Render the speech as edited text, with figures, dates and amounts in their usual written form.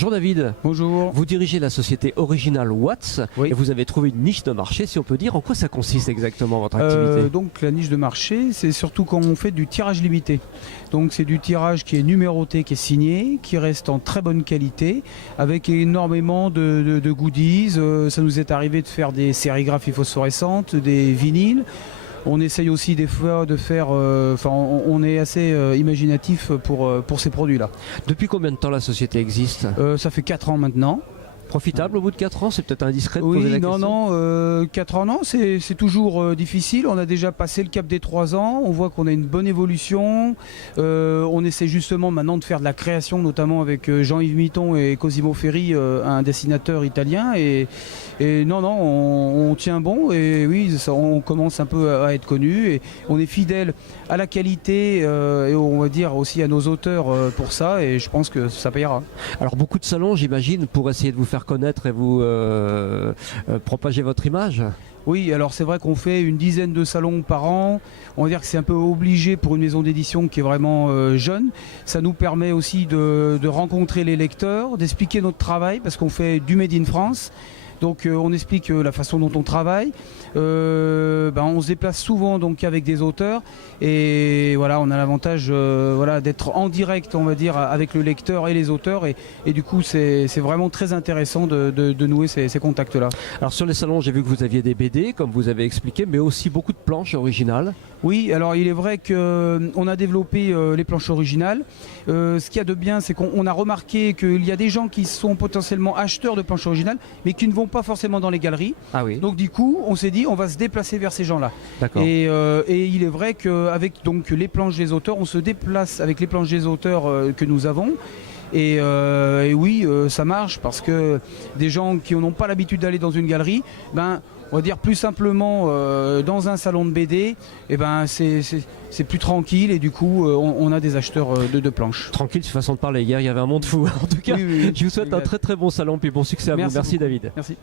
Bonjour David. Bonjour. Vous dirigez la société Original Watts et vous avez trouvé une niche de marché, si on peut dire. En quoi ça consiste exactement votre activité? Donc la niche de marché, c'est surtout quand on fait du tirage limité. Donc c'est du tirage qui est numéroté, qui est signé, qui reste en très bonne qualité, avec énormément de goodies. Ça nous est arrivé de faire des sérigraphies phosphorescentes, des vinyles. On essaye aussi des fois de faire, on est assez imaginatif pour ces produits-là. Depuis combien de temps la société existe? Ça fait 4 ans maintenant. Profitable au bout de 4 ans? C'est peut-être indiscret de poser la question. Non, 4 ans, non, c'est toujours difficile. On a déjà passé le cap des 3 ans. On voit qu'on a une bonne évolution. On essaie justement maintenant de faire de la création, notamment avec Jean-Yves Mitton et Cosimo Ferri, un dessinateur italien. Et on tient bon. Et oui, on commence un peu à être connu. Et on est fidèle à la qualité et on va dire aussi à nos auteurs pour ça. Et je pense que ça payera. Alors beaucoup de salons, j'imagine, pour essayer de vous faire connaître et vous propager votre image? Oui, alors c'est vrai qu'on fait une dizaine de salons par an. On va dire que c'est un peu obligé pour une maison d'édition qui est vraiment jeune. Ça nous permet aussi de rencontrer les lecteurs, d'expliquer notre travail parce qu'on fait du Made in France. Donc on explique la façon dont on travaille. On se déplace souvent donc avec des auteurs et voilà, on a l'avantage d'être en direct, on va dire, avec le lecteur et les auteurs et du coup c'est vraiment très intéressant de nouer ces contacts-là. Alors sur les salons, j'ai vu que vous aviez des BD, comme vous avez expliqué, mais aussi beaucoup de planches originales. Oui, alors il est vrai qu'on a développé les planches originales. Ce qu'il y a de bien, c'est qu'on a remarqué qu'il y a des gens qui sont potentiellement acheteurs de planches originales, mais qui ne vont pas forcément dans les galeries. Ah oui. Donc du coup, on s'est dit, on va se déplacer vers ces gens-là. D'accord. Et il est vrai qu'avec donc les planches des auteurs, on se déplace avec les planches des auteurs que nous avons. Et oui, ça marche parce que des gens qui n'ont pas l'habitude d'aller dans une galerie, on va dire plus simplement dans un salon de BD, c'est plus tranquille et du coup on a des acheteurs de planches. Tranquille, c'est façon de parler. Hier, il y avait un monde fou. En tout cas, oui. je vous souhaite un très très bon salon puis bon succès à vous. Merci beaucoup. David. Merci.